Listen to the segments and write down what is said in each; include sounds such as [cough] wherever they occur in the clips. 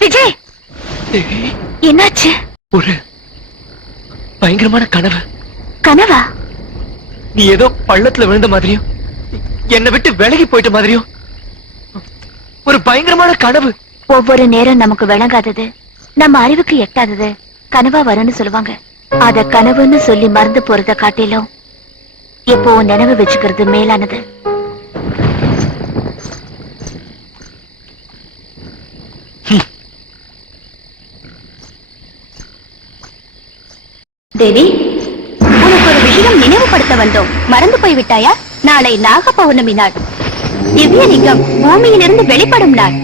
விஜய்! என்னாச்சு? ஒரு பயங்கரமான கனவு. கனவா? நீ ஏதோ பள்ளத்துல விழுந்த மாதிரியும் என்னை விட்டு விலகி போயிட்ட மாதிரியும். ஒரு பயங்கரமான கனவு. ஒவ்வொரு நேரம் நமக்கு விளங்காதது நம்ம அறிவுக்கு எட்டாதது கனவா வரும்னு சொல்லுவாங்க. அத கனவுன்னு சொல்லி மறந்து போறத காட்டிலும் எப்பவும் நினைவு வச்சுக்கிறது மேலானது. தேவி உனக்கு ஒரு விஷயம் நினைவுபடுத்த வந்தோம். மறந்து போய் விட்டாயா நாளை நாக பௌர்ணமி நாள். திவ்யலிங்கம் பூமியிலிருந்து வெளிப்படும் நாள்.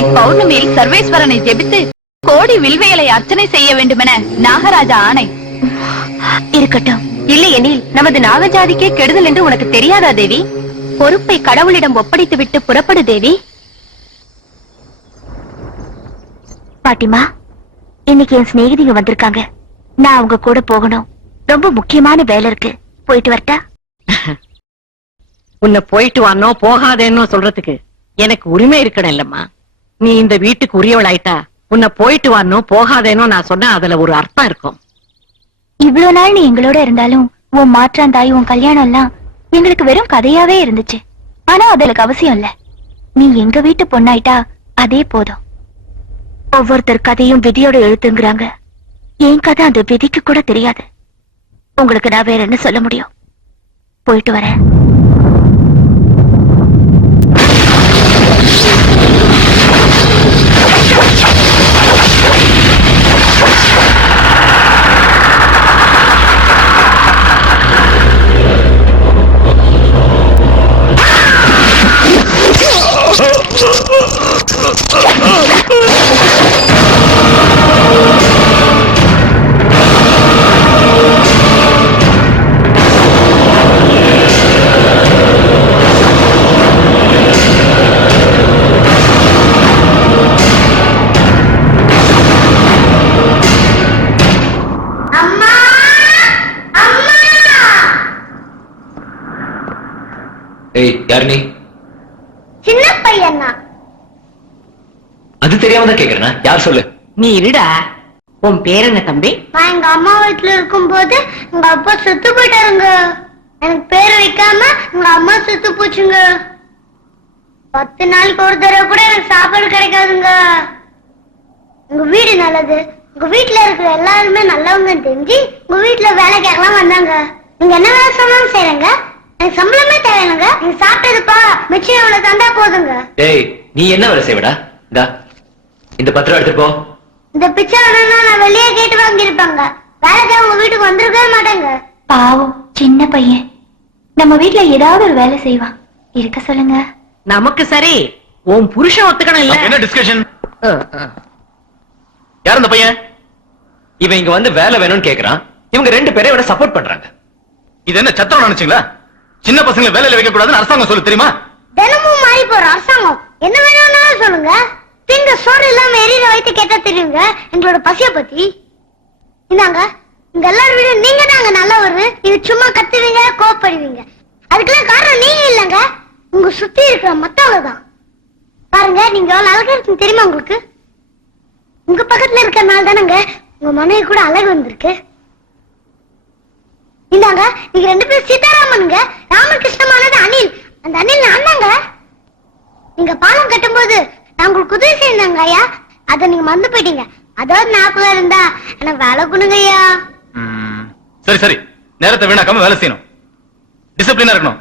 இப்பௌர்ணமியில் சர்வேஸ்வரனை ஜெபித்து கோடி வில்வைகளை அர்ச்சனை செய்ய வேண்டுமென நாகராஜா ஆணை. இருக்கட்டும். இல்லையெனில் நமது நாகஜாதிக்கே கெடுதல் என்று உனக்கு தெரியாதா தேவி? பொறுப்பை கடவுளிடம் ஒப்படைத்து விட்டு புறப்படு தேவி. பாட்டிமா இன்னைக்கு என் சிநேகிதிங்க வந்திருக்காங்க. நான் அவங்க கூட போகணும். ரொம்ப முக்கியமான வேலை இருக்கு. போயிட்டு வரட்டா? உன்னை போயிட்டு வானோ போகாதேன்னோ சொல்றதுக்கு எனக்கு உரிமை இருக்கணும் இல்லம்மா. நீ இந்த வீட்டுக்கு உரியவளாயிட்டா உன்னை போயிட்டு வானோ போகாதேனோ நான் சொன்னா அதுல ஒரு அர்த்தம் இருக்கும். இவ்வளவு நாள் நீ எங்களோட இருந்தாலும் உன் மாற்றாந்தாய் உன் கல்யாணம் எல்லாம் எங்களுக்கு வெறும் கதையாவே இருந்துச்சு. ஆனா அதுக்கு அவசியம் இல்ல. நீ எங்க வீட்டு பொண்ணாயிட்டா அதே போதும். ஒவ்வொருத்தர் கதையும் விதியோட எழுத்துங்கிறாங்க. என் கதை அந்த விதிக்கு கூட தெரியாது. உங்களுக்கு நான் வேற என்ன சொல்ல முடியும்? போயிட்டு வரேன். சின்ன பையன் தான் அது தெரியாம தான் கேக்குறேனா யார் சொல்லு? நீ இருடா. உன் பேர் என்ன தம்பி? நான் எங்க அம்மா வீட்டுல இருக்கும்போது எங்க அப்பா செத்து போயிட்டாருங்க. எனக்கு பேர் வைக்காம எங்க அம்மா செத்து போச்சுங்க. பத்து நாளைக்கு ஒரு தடவை கூட எனக்கு சாப்பாடு கிடைக்காதுங்க. உங்க வீடு நல்லது. உங்க வீட்டுல இருக்கிற எல்லாருமே நல்லவங்க தெரிஞ்சு உங்க வீட்டுல வேலை கேட்கலாம் வந்தாங்க. நீங்க என்ன வேலை சொன்னாலும் செய்யறங்க எனக்கு சம்பளமே தேவையில்லைங்க. நீங்க சாப்பிட்டதுப்பா மிச்சம் இவ்வளவு தந்தா போதுங்க. ஏய் நீ என்ன வேலை செய்வடா? இந்தா இந்த பத்திரம் எடுத்துட்டு போ. இந்த பிச்சை வேணும்னா நான் வெளியே கேட்டு வாங்கியிருப்பாங்க. வேலைக்கு உங்க வீட்டுக்கு வந்திருக்கவே மாட்டேங்க. பாவம் சின்ன பையன். நம்ம வீட்ல ஏதாவது ஒரு வேலை செய்வான். இருக்க சொல்லுங்க. நமக்கு சரி. உன் புருஷன் ஒத்துக்கணும் இல்ல. என்ன டிஸ்கஷன் யார் அந்த பையன்? இவன் இங்க வந்து வேலை வேணும்னு கேக்குறான். இவங்க ரெண்டு பேரும் இவனை சப்போர்ட் பண்றாங்க. இது என்ன சத்திரம் நினைச்சீங்களா? சின்ன பசங்களை வேலையில வைக்க கூடாதுன்னு அரசாங்கம் சொல்லு தெரியுமா? தினமும் மாறி போற அரசாங்கம். என்ன வேணும்னாலும் சொல்லுங்க. திங்க சோறு இல்லாம எரியிற வைத்து கேட்டா தெரியுங்க. எங்களோட பசிய பத்தி. இந்தாங்க. இங்க எல்லாரும் விட நீங்க தாங்க நல்லவர். இது சும்மா கத்துவீங்க கோவப்படுவீங்க. அதுக்கெல்லாம் காரணம் நீங்க இல்லங்க. உங்க சுத்தி இருக்கிற மத்தவங்க தான். பாருங்க நீங்க எவ்வளவு அழகா இருக்குன்னு தெரியுமா உங்களுக்கு? உங்க பக்கத்துல இருக்கிறனால தானங்க. உங்க மனைவி கூட அழகு வந்திருக்கு. இந்தாங்க நீங்க ரெண்டு பேரும் சீதாராமனுங்க. ராமகிருஷ்ணமானது அனில் அந்த அனில் நான் தாங்க நீங்க பாலம் கட்டும்போது நான் உங்களுக்கு உதவி செய்தாங்க ஐயா. அதை நீங்க மறந்து போயிட்டீங்க. அதாவது ஞாபகம் இருந்தா எனக்கு வேலை கொடுங்க ஐயா? சரி சரி. நேரத்தை வீணாக்காம வேலை செய்யணும். டிசிப்ளினா இருக்கணும்.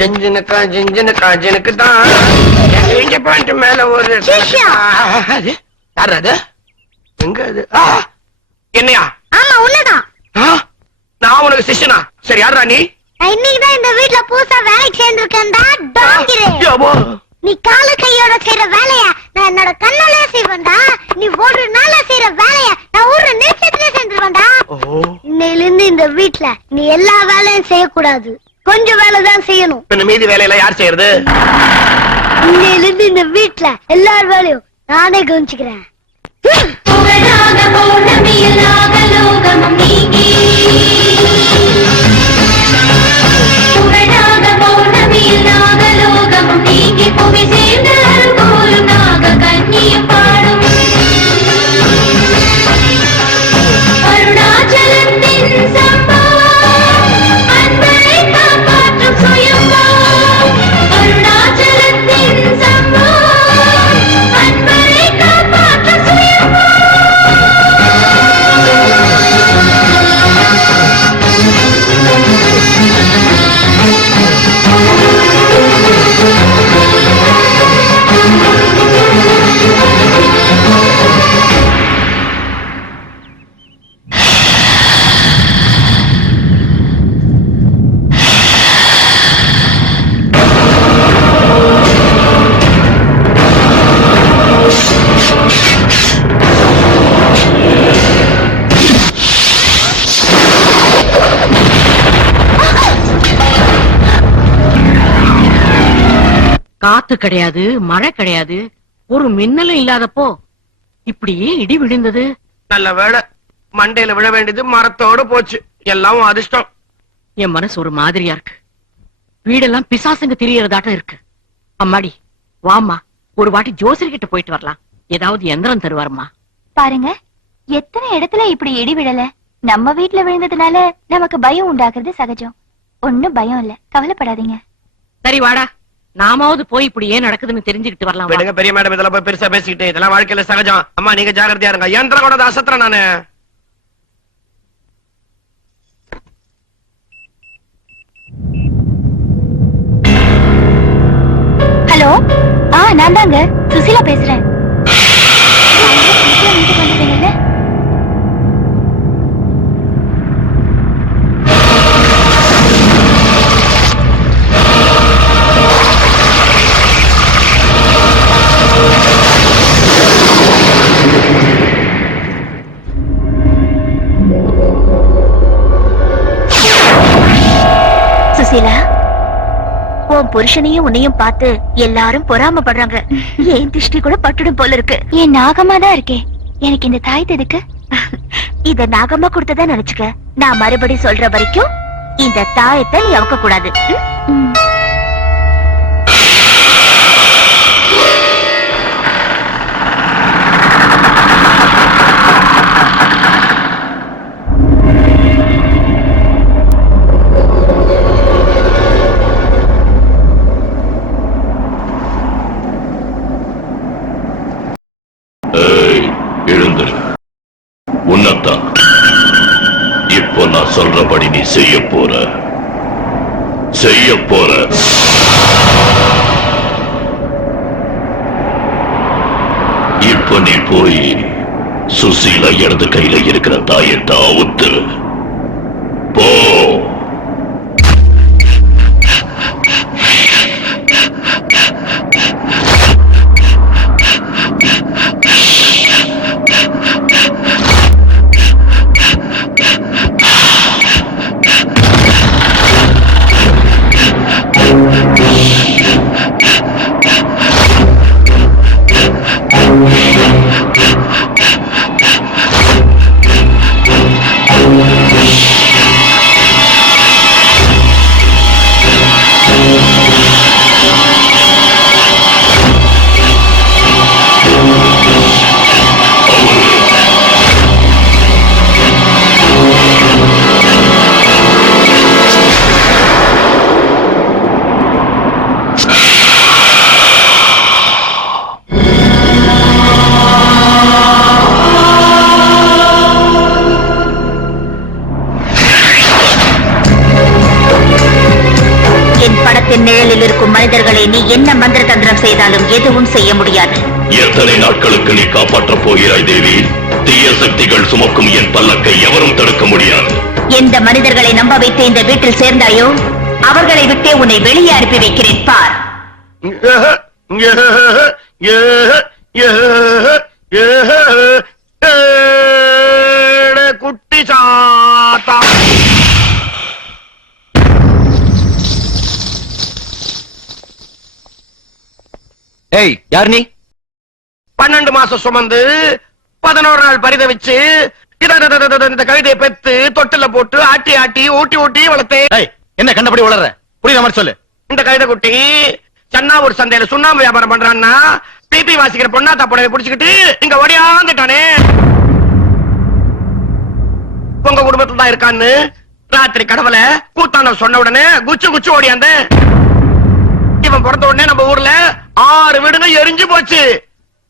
ஜிஞ்சினுக்கா ஜிஞ்சினுக்கா ஜினுக்கு தான் மேல ஒரு யார் அது? எங்க அது? ஆ, என்னையா? ஆமா உன்னதான். நான் உனக்கு சிஷ்யனா? சரி யாரா நீ? இன்னைக்கு தான் இந்த வீட்ல புதுசா வேலைக்கு சேர்ந்திருக்கேன்டா டாங்கிரே. நீ கால கையோட செய்யற வேலைய நான் என்னோட கண்ணாலே செய்வேன்டா. நீ ஒரு நாள செய்யற வேலைய நான் ஒரு நிமிஷத்துல செஞ்சிருவேன்டா. இன்னையில இருந்து இந்த வீட்ல நீ எல்லா வேலையும் செய்யக்கூடாது. கொஞ்சம் வேலை தான் செய்யணும் இந்த மீதி வேலையெல்லாம் யார் செய்யறது? இன்னையில இருந்து இந்த வீட்ல எல்லார் வேலையும் நானே கவனிச்சுக்கிறேன். పూర్ణాగ పౌర్ణమి లాగ లోకమం காத்து கிடையாது மழை கிடையாது. ஒரு மின்னலும் இல்லாதப்போ இப்படியே இடி விழுந்தது. நல்ல வேளை மண்டையில விழ வேண்டியது மரத்தோட போச்சு. எல்லாம் அதிர்ஷ்டம். என் மனசு ஒரு மாதிரியா இருக்கு. வீடெல்லாம் பிசாசுங்க தெரியறதாட்டம் இருக்கு. அம்மாடி வாம்மா. ஒரு வாட்டி ஜோசியர் கிட்ட போயிட்டு வரலாம். ஏதாவது எந்திரம் தருவாருமா பாருங்க எத்தனை இடத்துல இப்படி இடி விழல? நம்ம வீட்ல விழுந்ததுனால நமக்கு பயம் உண்டாக்குறது சகஜம். ஒண்ணும் பயம் இல்ல. கவலைப்படாதீங்க. சரி வாடா. நாமாவது போய் இப்படி ஏன் நடக்குதுன்னு தெரிஞ்சுக்கிட்டு வரலாம். விடுங்க பெரிய மேடம் இதெல்லாம் போய் பெருசா பேசிக்கிட்டு இதெல்லாம் வாழ்க்கையில சகஜம். அம்மா நீங்க ஜாகிரதையா இருங்க. யந்திரம் கூட அசத்துறேன் நானு. ஹலோ? ஆ நான் தாங்க. சுசிலா பேசுறேன். சுசீலா உன் புருஷனையும் உன்னையும் பார்த்து எல்லாரும் பொறாமப்படுறாங்க. என் திருஷ்டி கூட பட்டுடும் போல இருக்கு. என் நாகமா தான் இருக்கே. எனக்கு இந்த தாய் எதுக்கு இத நாகமா கொடுத்ததா நினைச்சுக்க? நான் மறுபடி சொல்ற வரைக்கும் இந்த தாயத்தை நீ அவுக்க கூடாது நீ செய்ய போற. செய்ய போற. இப்ப நீ போய் சுசீலா இடது கையில இருக்கிற தாயத்தை அவுத்துரு போ. செய்தாலும் எதுவும் செய்ய முடியாது. எத்தனை நாட்களுக்கு நீ காப்பாற்றப் போகிறாய் தேவி? தீய சக்திகள் சுமக்கும் என் பல்லக்கை எவரும் தடுக்க முடியாது. எந்த மனிதர்களை நம்ப வைத்து இந்த வீட்டில் சேர்ந்தாயோ அவர்களை விட்டே உன்னை வெளியே அனுப்பி வைக்கிறேன் பார். குட்டி ஏய் யார் நீ? பன்னெண்டு மாசம் சுமந்து பதினோரு நாள் இத, இத, இந்த கழுதையை பெத்து தொட்டில போட்டு ஆட்டி ஆட்டி ஊட்டி ஊட்டி வளர்த்தேன். என்ன கண்டபடி வளர்ற? புரியுற மாதிரி சொல்லு. இந்த கழுதை குட்டி சன்னாவூர் சந்தையில சுண்ணாம்பு வியாபாரம் பண்றான்னா பிபி வாசிக்கிற பொண்ணாத்தா புடவை புடிச்சுக்கிட்டு இங்க ஒடியாந்துட்டானே உங்க குடும்பத்துல தான் இருக்கான்னு ராத்திரி கடவுள கூத்தாண்டவ சொன்ன உடனே குச்சு குச்சு ஓடியாந்த இவன் பிறந்த உடனே நம்ம ஊர்ல ஆறு வீடுங்க எரிஞ்சு போச்சு.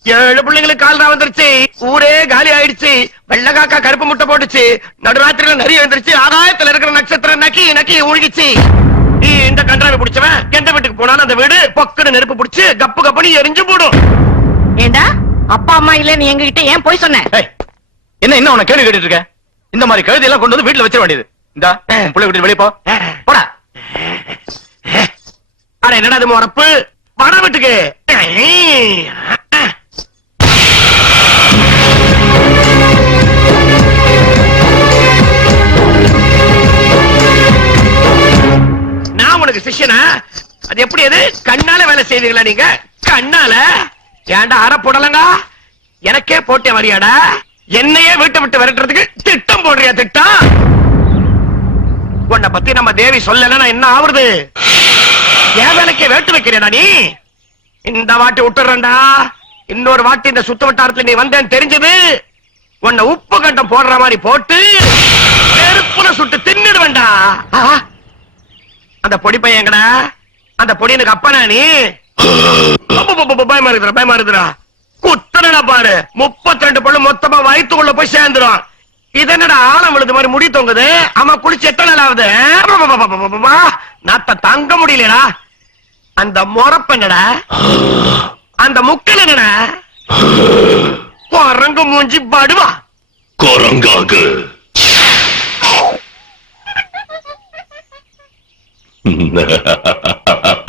ஏழு பிள்ளைங்களுக்கு கால் வந்துருச்சு. ஊரே காலி ஆயிடுச்சு. வெள்ளை காக்கா கருப்பு முட்டை போட்டுச்சு. நடுராத்திரியில நிறைய எழுந்திருச்சு. ஆகாயத்துல இருக்கிற நட்சத்திரம் நக்கி நக்கி ஒழுகிச்சு நீ இந்த கன்றாவை பிடிச்சவன். எந்த வீட்டுக்கு போனாலும் அந்த வீடு பொக்குன்னு நெருப்பு பிடிச்சு கப்பு கப்புன்னு எரிஞ்சு போடும். ஏண்டா? அப்பா அம்மா இல்ல நீ எங்ககிட்ட ஏன் போய் சொன்ன? என்ன என்ன உன கேள்வி கேட்டுட்டு இருக்க? இந்த மாதிரி கழுதை எல்லாம் கொண்டு வந்து வீட்டுல வச்சிட வேண்டியது. இந்த புள்ள விட்டு வெளியே போ. போடா. அட என்னடா இது முறப்பு வட வீட்டுக்கு. நான் உனக்கு சிஷ்யனா? அது எப்படி அது? கண்ணால வேலை செய்வீங்களா நீங்க? கண்ணால? ஏன்டா அற போடலங்க? எனக்கே போட்டே வரியாடா? என்னையே வீட்டை விட்டு விரட்டுறதுக்கு திட்டம் போடுறியா திட்டம்? உன்னை பத்தி நம்ம தேவி சொல்லலன்னா என்ன ஆவுறது? என் வேலைக்கே வேட்டு வைக்கிறியடா நீ? இந்த வாட்டி விட்டுறேன்டா. இன்னொரு வாட்டி இந்த சுத்த வட்டாரத்துல நீ வந்தேன்னு தெரிஞ்சது உன்னை உப்பு கண்டம் போடுற மாதிரி போட்டு நெருப்புல சுட்டு தின்னுடுவேன்டா. ஆஹா. அந்த பொடி பையன் எங்கடா? அந்த பொடி எனக்கு அப்பனா நீ? பயமா இருக்குதுடா பயமா இருக்குதுடா. குத்தனடா பாரு. முப்பத்தி ரெண்டு பொண்ணு மொத்தமா வயிற்றுக்குள்ள போய் சேர்ந்துடும் இது என்னடா ஆழம் விழுது மாதிரி முடி தொங்குது? ஆமா குளிச்சு எத்தனை நாள் ஆகுது? அப்பப்பப்பப்பப்பப்பா, நாத்த தங்க முடியலடா. அந்த முறப்பெண்ணடா அந்த முக்கல் என்னடா? குரங்கு மூஞ்சி பாடுவா. குரங்காக. [laughs]